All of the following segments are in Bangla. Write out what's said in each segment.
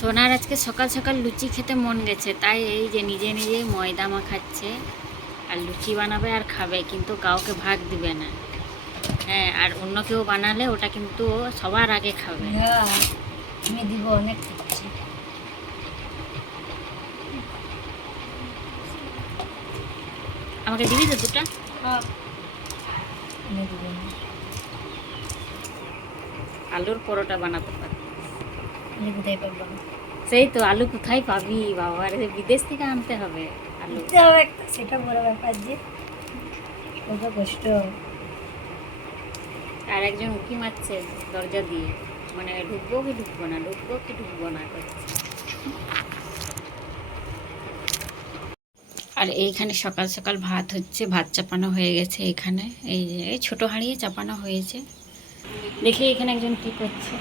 সোনার আজকে সকাল সকাল লুচি খেতে মন গেছে তাই এই যে নিজে নিজে ময়দা মাখাচ্ছে আর লুচি বানাবে আর খাবে কিন্তু কাউকে ভাগ দিবে না। হ্যাঁ আর অন্য কেউ বানালে ওটা কিন্তু সবার আগে খাবে। আমি দিব অনেক আমাকে দিবি তো দুটা? হ্যাঁ। আলুর পরোটা বানাতে পারি কোথায় পাবো সেই তো আলু কোথায় পাবি বাবা? আরে বিদেশ থেকে আনতে হবে আলু। সেটা বড় ব্যাপার যে। কত কষ্ট। আর একজন উকি মারছে দরজা দিয়ে। মানে ঢুকবো কি ঢুকবো না? ঢুকবো কি ঢুকবো না আর এইখানে সকাল সকাল ভাত হচ্ছে ভাত চাপানো হয়ে গেছে এখানে। এই যে এই ছোটো হাঁড়িয়ে চাপানো হয়েছে। দেখি এখানে একজন কি করছে।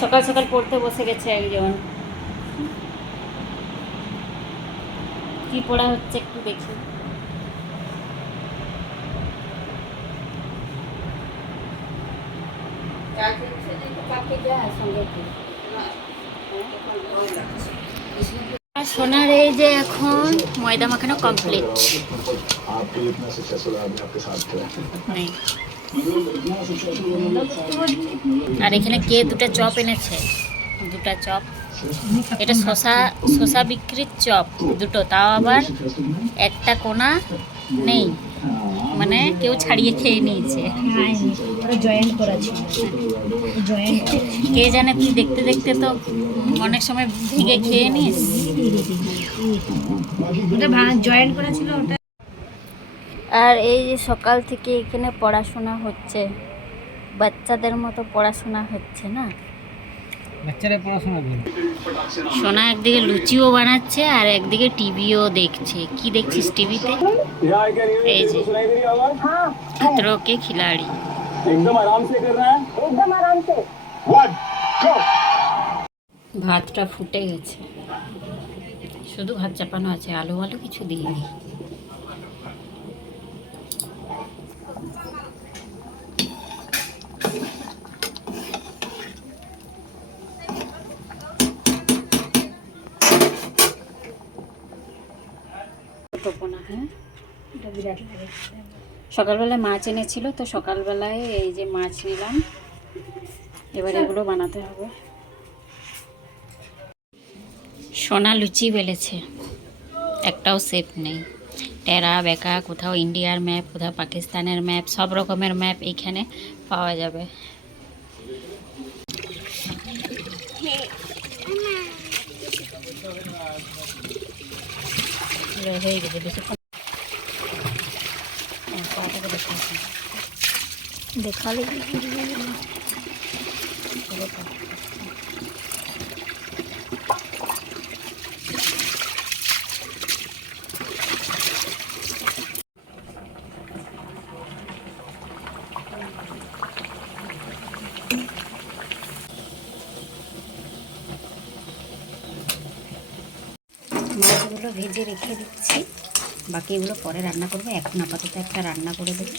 সকাল সকাল পড়তে বসে গেছে একজন। কি পড়া হচ্ছে একটু দেখি। সোনার এই যে এখন ময়দা মাখানো কমপ্লিট আর এখানে কে দুটো চপ এনেছে? দুটা চপ। এটা শশা শশা বিক্রির চপ দুটো। তাও আবার একটা কোনা নেই। মানে কেউ ছাড়িয়ে খেয়ে নিয়েছে। কে জানে তুই দেখতে দেখতে তো অনেক সময় ভেঙে খেয়ে নিস। ওটা জয়েন্ট করেছিল ওটা। আর এই যে সকাল থেকে এখানে পড়াশোনা হচ্ছে বাচ্চাদের মতো পড়াশোনা হচ্ছে না? সোনা একদিকে লুচিও বানাচ্ছে আর একদিকে টিভিও দেখছে। কি দেখছিস টিভিতে? এই যে ছাত্রকে খিলাড়ি। ভাতটা ফুটে গেছে। শুধু ভাত চাপানো আছে আলু আলু কিছু দিয়ে টোপো না, হ্যাঁ? এটা বিরাট লাগে সকালবেলায় মাছ এনেছিল তো সকালবেলায় এই যে মাছ নিলাম। এবার এগুলো বানাতে হবে। সোনা লুচি বেলেছে। একটাও সেফ নেই। টেরা বেকা কোথাও ইন্ডিয়ার ম্যাপ কোথাও পাকিস্তানের ম্যাপ সব রকমের ম্যাপ এইখানে পাওয়া যাবে। হয়ে গেছে বেশিক্ষণ পাটাকে দেখালে মাছগুলো ভেজে রেখে দিচ্ছি। বাকি এগুলো পরে রান্না করব। এখন আপাতত একটা রান্না করে দেবো।